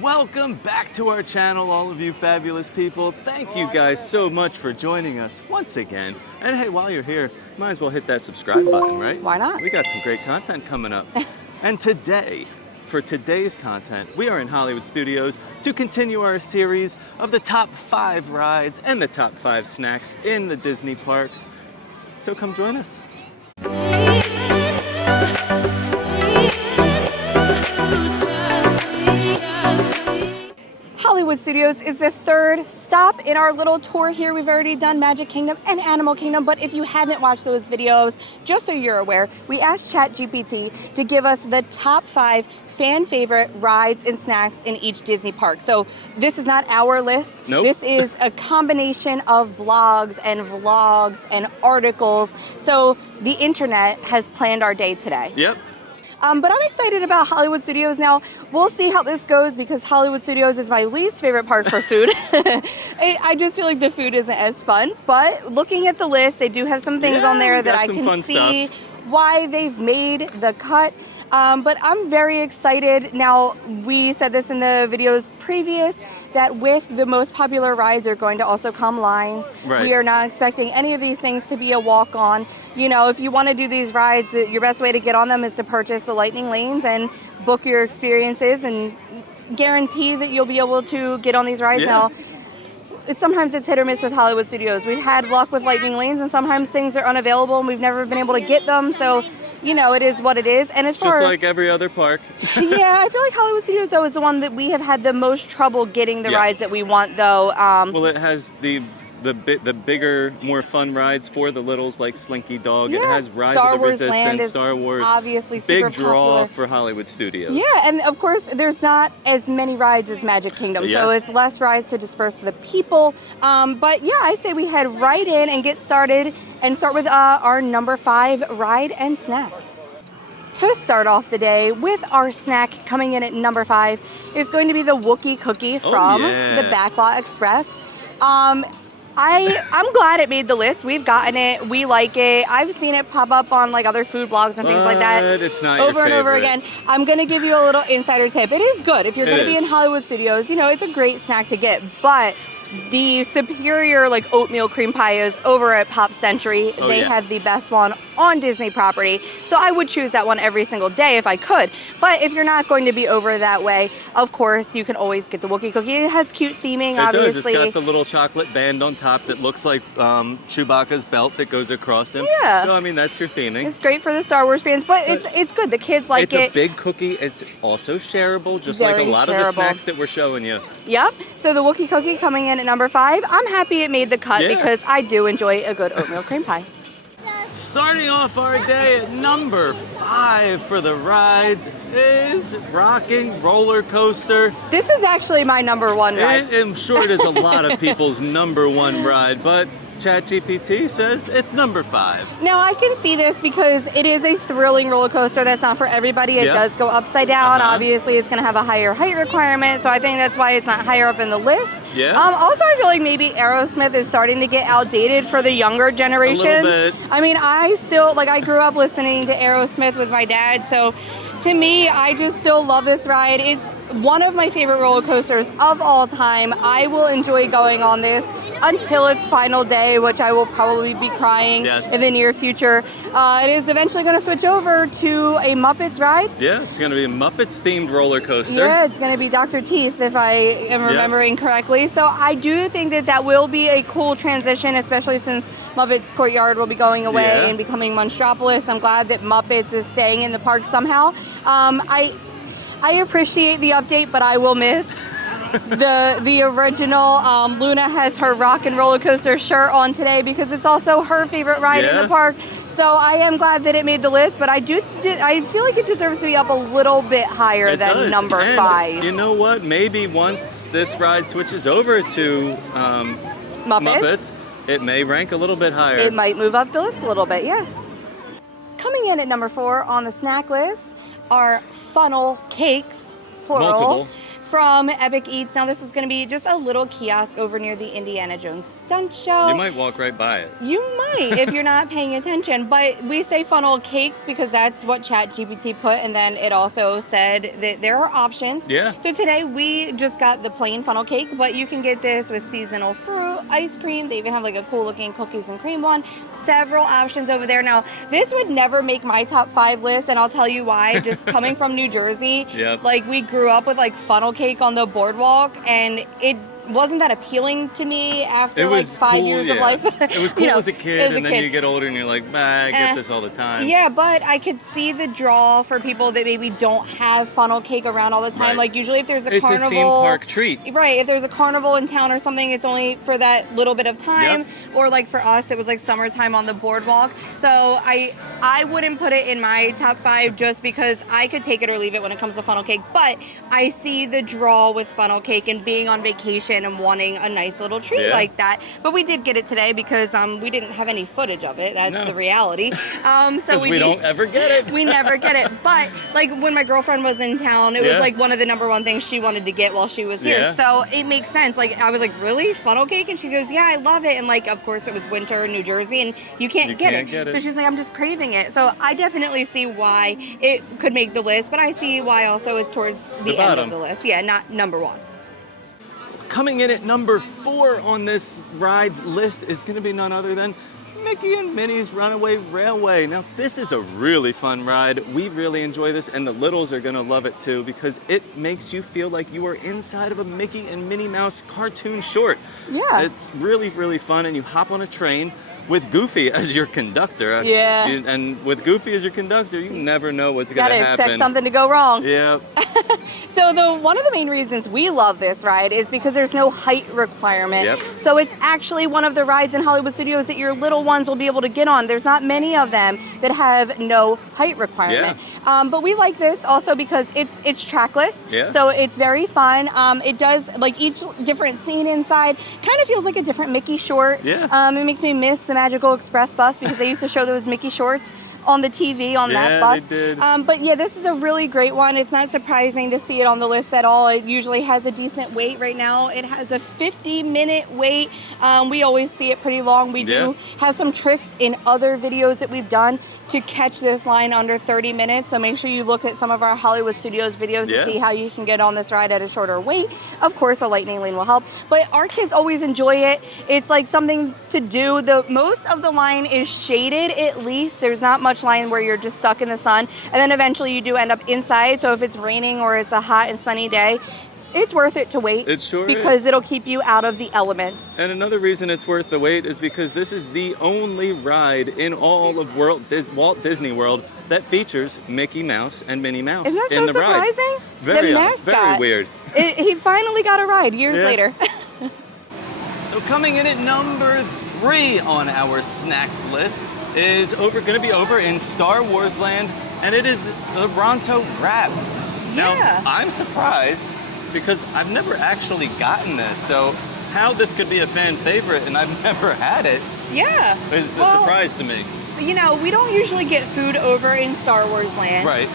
Welcome back to our channel, all of you fabulous people. Thank you guys so much for joining us once again. And hey, while you're here, might as well hit that subscribe button, right? Why not? We got some great content coming up. And today, for today's content, we are in Hollywood Studios to continue our series of the top 5 rides and the top 5 snacks in the Disney parks. So come join us. Hollywood Studios is the third stop in our little tour here. We've already done Magic Kingdom and Animal Kingdom, but if you haven't watched those videos, just so you're aware, we asked ChatGPT to give us the top 5 fan favorite rides and snacks in each Disney park. So this is not our list. Nope. This is a combination of blogs and vlogs and articles. So the internet has planned our day today. Yep. But I'm excited about Hollywood Studios now. We'll see how this goes because Hollywood Studios is my least favorite park for food. I just feel like the food isn't as fun. But looking at the list, they do have some things on there that I can see why they've made the cut. But I'm very excited. Now, we said this in the videos previous, that with the most popular rides are going to also come lines. Right. We are not expecting any of these things to be a walk-on. You know, if you want to do these rides, your best way to get on them is to purchase the lightning lanes and book your experiences and guarantee that you'll be able to get on these rides. Yeah. Now, sometimes it's hit or miss with Hollywood Studios. We've had luck with lightning lanes and sometimes things are unavailable and we've never been able to get them. So, you know, it is what it is. And as far just like every other park. Yeah, I feel like Hollywood Studios, though, is the one that we have had the most trouble getting the rides that we want, though. Well, it has the bigger, more fun rides for the littles, like Slinky Dog. Yeah. It has Rise Star of the Wars Land Resistance, is Star Wars. Obviously super big draw popular for Hollywood Studios. Yeah, and of course, there's not as many rides as Magic Kingdom, so it's less rides to disperse the people. But yeah, I say we head right in and get started and start with our number 5 ride and snack. To start off the day with our snack coming in at number 5 is going to be the Wookie Cookie from the Backlot Express. I'm glad it made the list. We've gotten it. We like it. I've seen it pop up on like other food blogs and things like that. It's not over your and over again. I'm going to give you a little insider tip. It is good. If you're going to be in Hollywood Studios, you know, it's a great snack to get. But the superior like oatmeal cream pie is over at Pop Century. They have the best one on Disney property. So I would choose that one every single day if I could. But if you're not going to be over that way, of course, you can always get the Wookie Cookie. It has cute theming, obviously. It's got the little chocolate band on top that looks like Chewbacca's belt that goes across him. Yeah. So, I mean, that's your theming. It's great for the Star Wars fans, but it's good. The kids like it. It's a big cookie. It's also shareable, just like a lot of the snacks that we're showing you. Yep. So the Wookie Cookie coming in at number 5. I'm happy it made the cut because I do enjoy a good oatmeal cream pie. Starting off our day at number 5 for the rides is Rocking Roller Coaster. This is actually my number 1 ride. I'm sure it is a lot of people's number 1 ride, but ChatGPT says it's number 5. Now I can see this because it is a thrilling roller coaster that's not for everybody. It does go upside down. Obviously it's going to have a higher height requirement, so I think that's why it's not higher up in the list. Yeah. Also I feel like maybe Aerosmith is starting to get outdated for the younger generation. A little bit. I mean, I grew up listening to Aerosmith with my dad, so to me, I just still love this ride. It's one of my favorite roller coasters of all time. I will enjoy going on this until its final day, which I will probably be crying in the near future. It is eventually going to switch over to a Muppets ride. Yeah, it's going to be a Muppets themed roller coaster. Yeah, it's going to be Dr. Teeth, if I am remembering correctly. So I do think that will be a cool transition, especially since Muppets Courtyard will be going away and becoming Monstropolis. I'm glad that Muppets is staying in the park somehow. I appreciate the update, but I will miss the original. Luna has her rock and roller coaster shirt on today because it's also her favorite ride in the park. So I am glad that it made the list, but I feel like it deserves to be up a little bit higher than number 5. You know what? Maybe once this ride switches over to Muppets, it may rank a little bit higher. It might move up the list a little bit, yeah. Coming in at number 4 on the snack list are funnel cakes, plural, from Epic Eats. Now, this is going to be just a little kiosk over near the Indiana Jones stunt show. You might walk right by it. You might if you're not paying attention, but we say funnel cakes because that's what ChatGPT put, and then it also said that there are options. Yeah. So today we just got the plain funnel cake, but you can get this with seasonal fruit, ice cream. They even have like a cool looking cookies and cream one. Several options over there. Now, this would never make my top 5 list, and I'll tell you why. Just coming from New Jersey, like we grew up with like funnel cake on the boardwalk, and it wasn't that appealing to me after like 5 years of life. It was cool as a kid, and then you get older and you're like, I get this all the time. Yeah, but I could see the draw for people that maybe don't have funnel cake around all the time. Right. Like usually if there's a carnival. It's a theme park treat. Right, if there's a carnival in town or something, it's only for that little bit of time. Or like for us, it was like summertime on the boardwalk. So I wouldn't put it in my top 5 just because I could take it or leave it when it comes to funnel cake. But I see the draw with funnel cake and being on vacation and wanting a nice little treat like that. But we did get it today because we didn't have any footage of it. That's the reality. So we don't ever get it. We never get it. But like when my girlfriend was in town, it was like one of the #1 things she wanted to get while she was here. So it makes sense. Like I was like, really? Funnel cake? And she goes, yeah, I love it. And like, of course it was winter in New Jersey and you can't get it. So she's like, I'm just craving it. So I definitely see why it could make the list, but I see why also it's towards the end of the list. Yeah, not #1. Coming in at number 4 on this ride's list is going to be none other than Mickey and Minnie's Runaway Railway. Now, this is a really fun ride. We really enjoy this, and the littles are going to love it too because it makes you feel like you are inside of a Mickey and Minnie Mouse cartoon short. Yeah. It's really, really fun, and you hop on a train with Goofy as your conductor. And with Goofy as your conductor, you never know what's going to happen. Gotta expect something to go wrong. Yeah. So one of the main reasons we love this ride is because there's no height requirement. So it's actually one of the rides in Hollywood Studios that your little ones will be able to get on. There's not many of them that have no height requirement. But we like this also because it's trackless. So it's very fun. It does, like each different scene inside kind of feels like a different Mickey short. It makes me miss the Magical Express bus because they used to show those Mickey shorts on the TV on that bus. They did. But yeah, this is a really great one. It's not surprising to see it on the list at all. It usually has a decent wait. Right now it has a 50-minute wait. We always see it pretty long. We do have some tricks in other videos that we've done to catch this line under 30 minutes. So make sure you look at some of our Hollywood Studios videos to see how you can get on this ride at a shorter wait. Of course, a lightning lane will help, but our kids always enjoy it. It's like something to do. Most of the line is shaded, at least. There's not much line where you're just stuck in the sun. And then eventually you do end up inside. So if it's raining or it's a hot and sunny day, it's worth it to wait. It sure because it'll keep you out of the elements. And another reason it's worth the wait is because this is the only ride in all of Walt Disney World that features Mickey Mouse and Minnie Mouse in the ride. Isn't that so surprising? Very, the mascot. Very weird. He finally got a ride years later. So coming in at number 3 on our snacks list is going to be over in Star Wars Land, and it is the Ronto Wrap. Now, I'm surprised because I've never actually gotten this, so how this could be a fan favorite and I've never had it is a surprise to me. You know, we don't usually get food over in Star Wars Land. Right.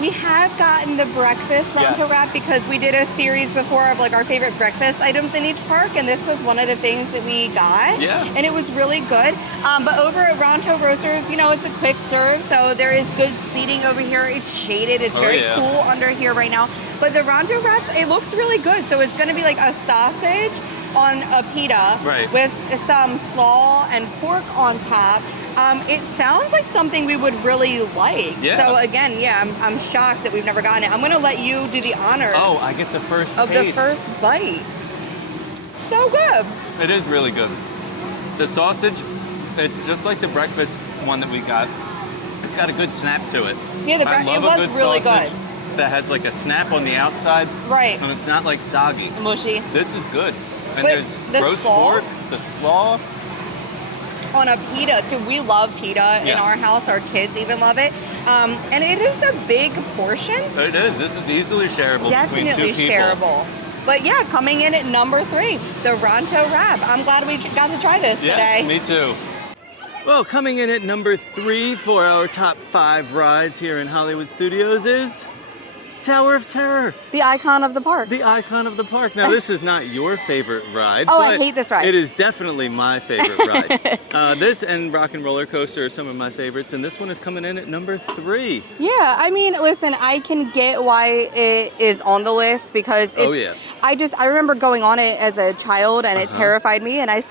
We have gotten the breakfast Ronto Wrap because we did a series before of like our favorite breakfast items in each park, and this was one of the things that we got. And it was really good. But over at Ronto Roasters, you know, it's a quick serve, so there is good seating over here. It's shaded. It's very cool under here right now. But the Ronto Wrap, it looks really good. So it's going to be like a sausage on a pita with some slaw and pork on top. It sounds like something we would really like. So again, I'm shocked that we've never gotten it. I'm gonna let you do the honor. Oh, I get the first of taste. the first bite. So good. It is really good. The sausage, it's just like the breakfast one that we got. It's got a good snap to it. Yeah, it was really good. That has like a snap on the outside. Right. And it's not like soggy. Mushy. This is good. And but there's roast pork, the slaw. On a pita too. We love pita in our house. Our kids even love it. And it is a big portion. It is. This is easily shareable between 2 people. Definitely shareable. But yeah, coming in at number 3, the Ronto Wrap. I'm glad we got to try this today. Me too. Well, coming in at number 3 for our top 5 rides here in Hollywood Studios is Tower of Terror. The icon of the park. The icon of the park. Now, this is not your favorite ride. Oh, but I hate this ride. It is definitely my favorite ride. This and Rock and Roller Coaster are some of my favorites, and this one is coming in at number 3. Yeah, I mean, listen, I can get why it is on the list because it's, I remember going on it as a child and it terrified me, and I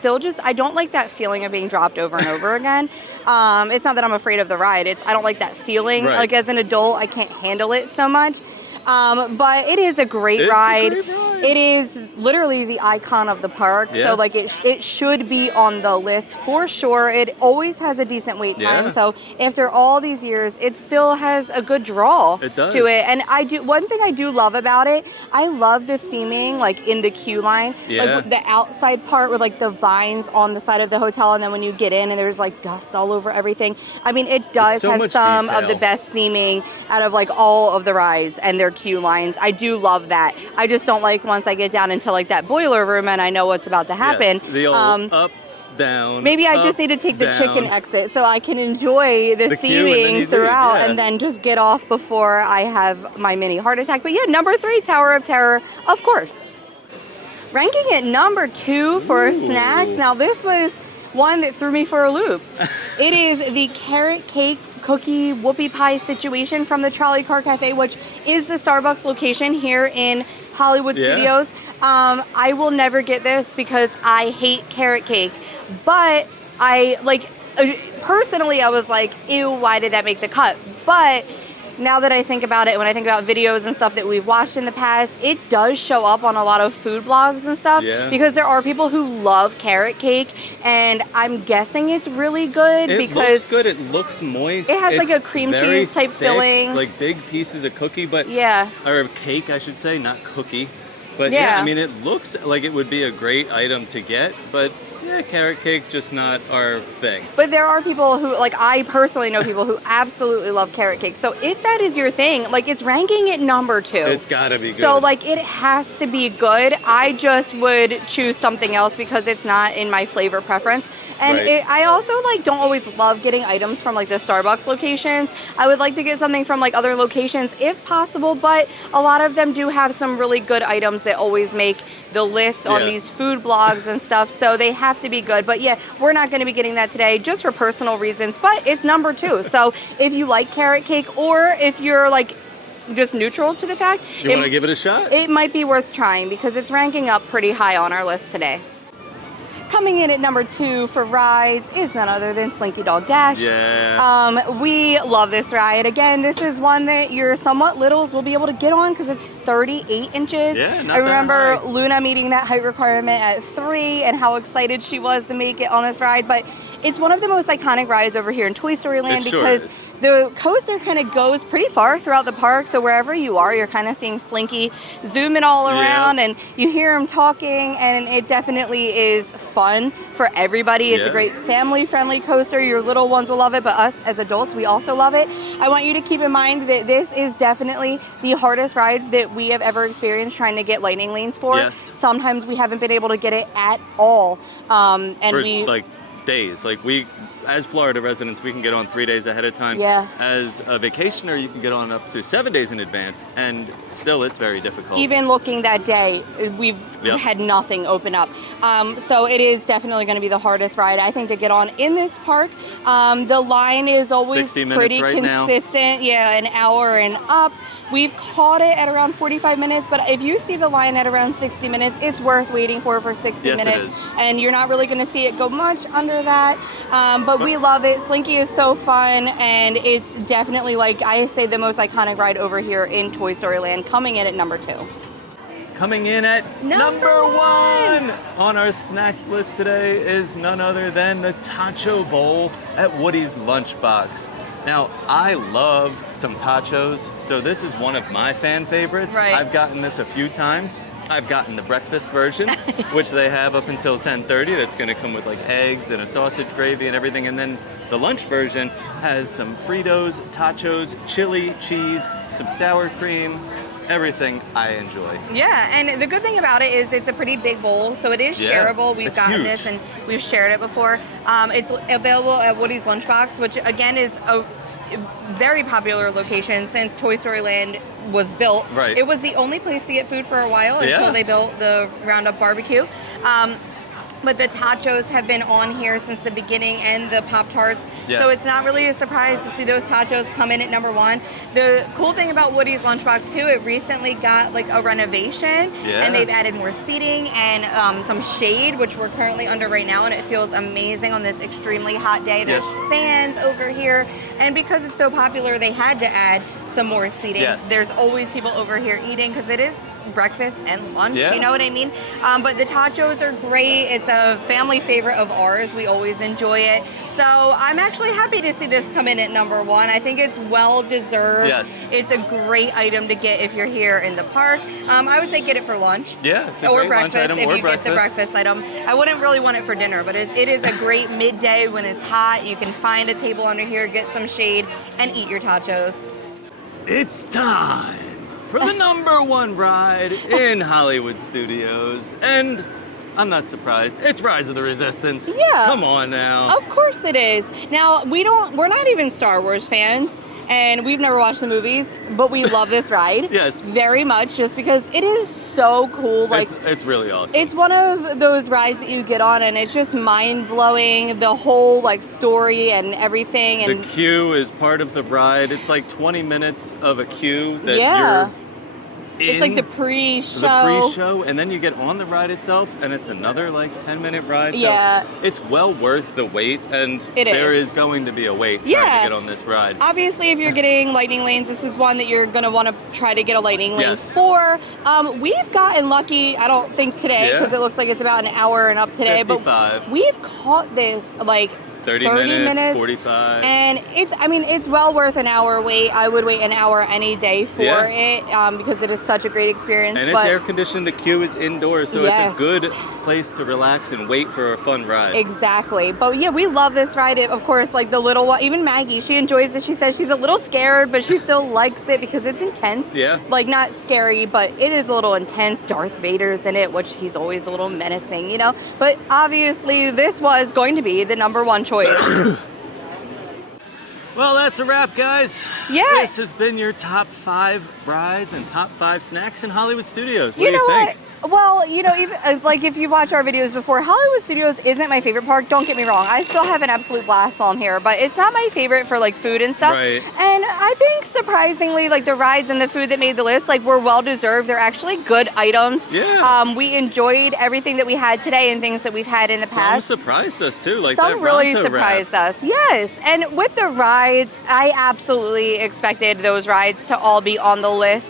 don't like that feeling of being dropped over and over again. It's not that I'm afraid of the ride, I don't like that feeling. Right. Like as an adult, I can't handle it so much. But it is a great ride. It is literally the icon of the park. Yeah. So like it should be on the list for sure. It always has a decent wait time. Yeah. So after all these years, it still has a good draw to it. And one thing I do love about it, I love the theming like in the queue line. Yeah. Like the outside part with like the vines on the side of the hotel, and then when you get in and there's like dust all over everything. I mean, it does have some of the best theming out of like all of the rides and their queue lines. I do love that. I just don't like once I get down into like that boiler room and I know what's about to happen. Yes, the old up, down. Maybe I just need to take the chicken exit so I can enjoy the theming throughout and then just get off before I have my mini heart attack. But yeah, number 3, Tower of Terror, of course. Ranking at number 2 for snacks. Now this was one that threw me for a loop. It is the carrot cake cookie whoopie pie situation from the Trolley Car Cafe, which is the Starbucks location here in Hollywood Studios. I will never get this because I hate carrot cake, but I like personally I was like, ew, why did that make the cut? But now that I think about it, when I think about videos and stuff that we've watched in the past, it does show up on a lot of food blogs and stuff because there are people who love carrot cake, and I'm guessing it's really good because it looks good. It looks moist. It has like a cream cheese type filling, like big pieces of cookie, but or cake, I should say, not cookie. But yeah, I mean, it looks like it would be a great item to get, but yeah, carrot cake, just not our thing. But there are people who, like I personally know people who absolutely love carrot cake. So if that is your thing, like it's ranking at number 2. It's gotta be good. So like it has to be good. I just would choose something else because it's not in my flavor preference. And I also like don't always love getting items from like the Starbucks locations. I would like to get something from like other locations if possible, but a lot of them do have some really good items that always make the list on these food blogs and stuff, so they have to be good. But yeah, we're not going to be getting that today just for personal reasons, but it's number 2. So if you like carrot cake, or if you're like just neutral to the fact, you want to give it a shot, it might be worth trying because it's ranking up pretty high on our list today. Coming in at number 2 for rides is none other than Slinky Dog Dash. Yeah. We love this ride. Again, this is one that your somewhat littles will be able to get on because it's 38 inches. Yeah, not I remember that high. Luna meeting that height requirement at 3 and how excited she was to make it on this ride. But it's one of the most iconic rides over here in Toy Story Land because the coaster kind of goes pretty far throughout the park. So wherever you are, you're kind of seeing Slinky zooming all around and you hear him talking, and it definitely is fun for everybody. It's a great family-friendly coaster. Your little ones will love it, but us as adults, we also love it. I want you to keep in mind that this is definitely the hardest ride that we have ever experienced trying to get lightning lanes for. Yes. Sometimes we haven't been able to get it at all. And for we like days. Like we, as Florida residents, we can get on 3 days ahead of time. Yeah. As a vacationer, you can get on up to 7 days in advance, and still it's very difficult. Even looking that day, we've had nothing open up. So it is definitely going to be the hardest ride, I think, to get on in this park. The line is always 60 minutes pretty right consistent. Now. Yeah, an hour and up. We've caught it at around 45 minutes, but if you see the line at around 60 minutes, it's worth waiting for 60 minutes. It is. And you're not really going to see it go much under that. But we love it. Slinky is so fun, and it's definitely, like I say, the most iconic ride over here in Toy Story Land, coming in at number 2. Coming in at number 1 on our snacks list today is none other than the Tacho Bowl at Woody's Lunchbox. Now, I love some tachos, so this is one of my fan favorites. Right. I've gotten this a few times. I've gotten the breakfast version, which they have up until 10:30. That's going to come with like eggs and a sausage gravy and everything. And then the lunch version has some Fritos, tachos, chili, cheese, some sour cream, everything I enjoy. Yeah, and the good thing about it is it's a pretty big bowl, so it is shareable. We've gotten huge. this and we've shared it before. It's available at Woody's Lunchbox, which again is very popular location since Toy Story Land was built. Right. It was the only place to get food for a while until they built the Roundup barbecue. But the Totchos have been on here since the beginning, and the Pop-Tarts. Yes. So it's not really a surprise to see those Totchos come in at number 1. The cool thing about Woody's Lunchbox, too, it recently got like a renovation, and they've added more seating and some shade, which we're currently under right now, and it feels amazing on this extremely hot day. There's fans over here, and because it's so popular, they had to add some more seating. Yes. There's always people over here eating because it is breakfast and lunch, you know what I mean? But the Totchos are great. It's a family favorite of ours. We always enjoy it. So I'm actually happy to see this come in at number 1. I think it's well deserved. Yes. It's a great item to get if you're here in the park. I would say get it for lunch. Yeah, it's a or great breakfast lunch item, if or you get the breakfast item. I wouldn't really want it for dinner, but it is a great midday when it's hot. You can find a table under here, get some shade, and eat your Totchos. It's time for the number 1 ride in Hollywood Studios. And I'm not surprised. It's Rise of the Resistance. Yeah. Come on now. Of course it is. Now, we're not even Star Wars fans, and we've never watched the movies, but we love this ride. Yes. Very much, just because it is so cool. Like, it's really awesome. it's one of those rides that you get on, and it's just mind-blowing, the whole, like, story and everything. And the queue is part of the ride. It's like 20 minutes of a queue that yeah. you're in. It's like the pre-show. The pre-show, and then you get on the ride itself, and it's another like 10-minute ride. Yeah. So it's well worth the wait, and there is going to be a wait trying to get on this ride. Obviously, if you're getting lightning lanes, this is one that you're going to want to try to get a lightning lane Yes. for. We've gotten lucky, I don't think today, because it looks like it's about an hour and up today, 55. but we've caught this like 30 minutes, 45. And it's well worth an hour wait. I would wait an hour any day for it because it is such a great experience. And it's air conditioned, the queue is indoors, so Yes. it's a good place to relax and wait for a fun ride. Exactly. But yeah, we love this ride. Of course, like the little one, even Maggie, she enjoys it. She says she's a little scared, but she still likes it because it's intense. Yeah. Like not scary, but it is a little intense. Darth Vader's in it, which he's always a little menacing, you know? But obviously this was going to be the number 1 choice. Well, that's a wrap, guys. Yeah. This has been your top 5 rides and top 5 snacks in Hollywood Studios. What You do you know think? Well, you know, even like if you watch our videos before, Hollywood Studios isn't my favorite park. Don't get me wrong. I still have an absolute blast while I'm here, but it's not my favorite for like food and stuff. Right. And I think surprisingly, like the rides and the food that made the list, like were well deserved. They're actually good items. Yeah. We enjoyed everything that we had today and things that we've had in the past. Some surprised us too, like Some that really Ronto surprised Wrap. us. Yes. And with the rides, I absolutely expected those rides to all be on the list.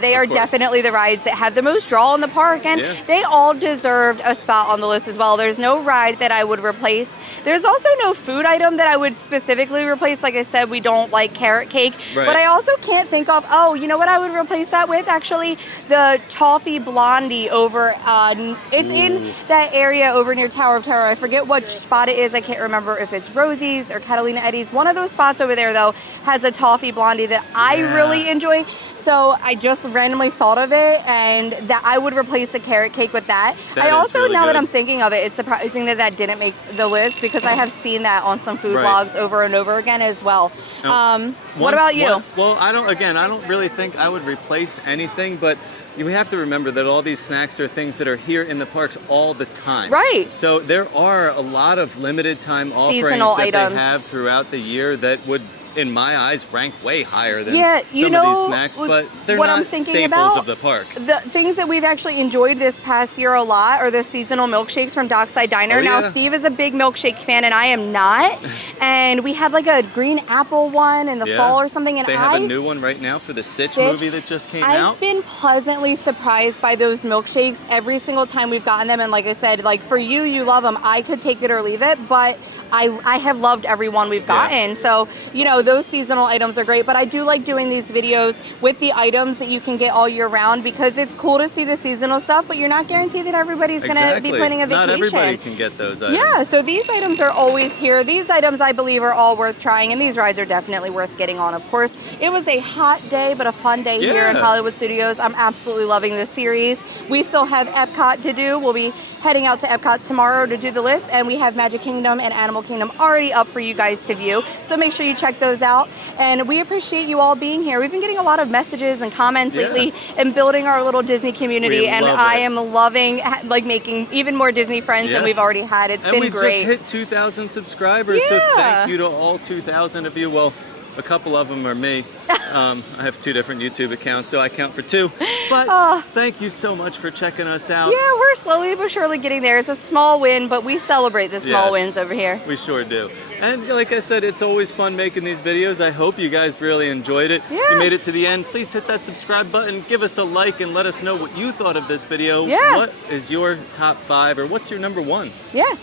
They are definitely the rides that have the most draw in the park, and they all deserved a spot on the list as well. There's no ride that I would replace. There's also no food item that I would specifically replace. Like I said, we don't like carrot cake, but I also can't think of, you know what I would replace that with? Actually, the toffee blondie over, it's in that area over near Tower of Terror. I forget which spot it is. I can't remember if it's Rosie's or Catalina Eddie's. One of those spots over there, though, has a toffee blondie that I really enjoy. So I just randomly thought of it, and that I would replace the carrot cake with that. I also, really now good. that I'm thinking of it, it's surprising that that didn't make the list because I have seen that on some food blogs over and over again as well. What about you? Well, I don't really think I would replace anything, but we have to remember that all these snacks are things that are here in the parks all the time. Right. So there are a lot of limited time offerings Seasonal that items. they have throughout the year that would, in my eyes, rank way higher than you some know, of these snacks, but they're what not I'm thinking staples about, of the park. The things that we've actually enjoyed this past year a lot are the seasonal milkshakes from Dockside Diner. Now, Steve is a big milkshake fan, and I am not. And we had like a green apple one in the fall or something. And they have a new one right now for the Stitch movie that just came out. I've been pleasantly surprised by those milkshakes every single time we've gotten them. And like I said, like for you, you love them. I could take it or leave it, but I have loved every one we've gotten. So, you know, those seasonal items are great, but I do like doing these videos with the items that you can get all year round because it's cool to see the seasonal stuff, but you're not guaranteed that everybody's going to be planning a vacation. Not everybody can get those items. Yeah, so these items are always here. These items, I believe, are all worth trying, and these rides are definitely worth getting on, of course. It was a hot day, but a fun day here in Hollywood Studios. I'm absolutely loving this series. We still have Epcot to do. We'll be heading out to Epcot tomorrow to do the list, and we have Magic Kingdom and Animal Animal Kingdom already up for you guys to view. So make sure you check those out. And we appreciate you all being here. We've been getting a lot of messages and comments lately and building our little Disney community. And I am loving like making even more Disney friends than we've already had. It's been great. And we just hit 2,000 subscribers. So thank you to all 2,000 of you. Well, a couple of them are me. I have 2 different YouTube accounts, so I count for 2. But thank you so much for checking us out. Yeah, we're slowly but surely getting there. It's a small win, but we celebrate the small wins over here. We sure do. And like I said, it's always fun making these videos. I hope you guys really enjoyed it. Yeah. You made it to the end. Please hit that subscribe button, give us a like, and let us know what you thought of this video. Yeah. What is your top 5, or what's your number 1? Yeah.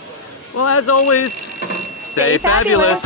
Well, as always, stay fabulous.